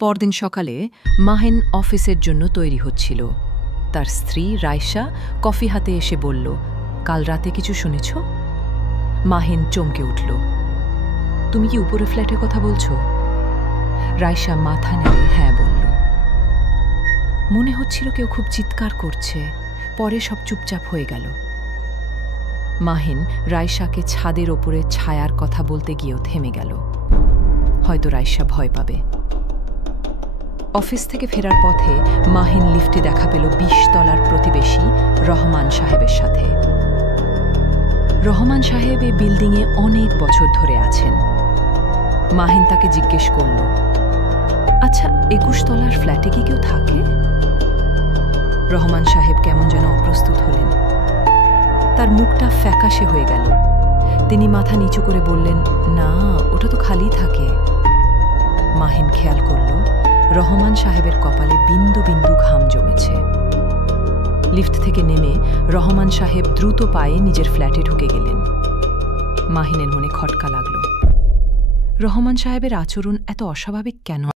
পরদিন সকালে মাহিন অফিসের জন্য তৈরি হচ্ছিল। তার স্ত্রী রাইসা কফি হাতে এসে বলল, কাল রাতে কিছু শুনেছ? মাহিন চমকে উঠল। তুমি কি উপরে ফ্ল্যাটের কথা বলছো? রাইসা মাথা নেড়ে হ্যাঁ বলল। মনে হচ্ছিল কেউ খুব চিৎকার করছে, পরে সব চুপচাপ হয়ে গেল। মাহিন রাইসাকে ছাদের ওপরে ছায়ার কথা বলতে গিয়েও থেমে গেল। হয়তো রাইসা ভয় পাবে। অফিস থেকে ফেরার পথে মাহিন লিফটে দেখা পেল ২০ তলার প্রতিবেশী রহমান সাহেবের সাথে। রহমান সাহেব এই বিল্ডিংয়ে অনেক বছর ধরে আছেন। মাহিন তাকে জিজ্ঞেস করল, আচ্ছা ২১ তলার ফ্ল্যাটে কি কেউ থাকে? রহমান সাহেব কেমন যেন অপ্রস্তুত হলেন। তার মুখটা ফ্যাকাশে হয়ে গেল। তিনি মাথা নিচু করে বললেন, না, ওটা তো খালি থাকে। মাহিন খেয়াল করল রহমান সাহেবের কপালে বিন্দু বিন্দু ঘাম জমেছে। লিফট থেকে নেমে রহমান সাহেব দ্রুত পায়ে নিজের ফ্ল্যাটে ঢুকে গেলেন। মাহিনের মনে খটকা লাগল। রহমান সাহেবের আচরণ এত অস্বাভাবিক কেন?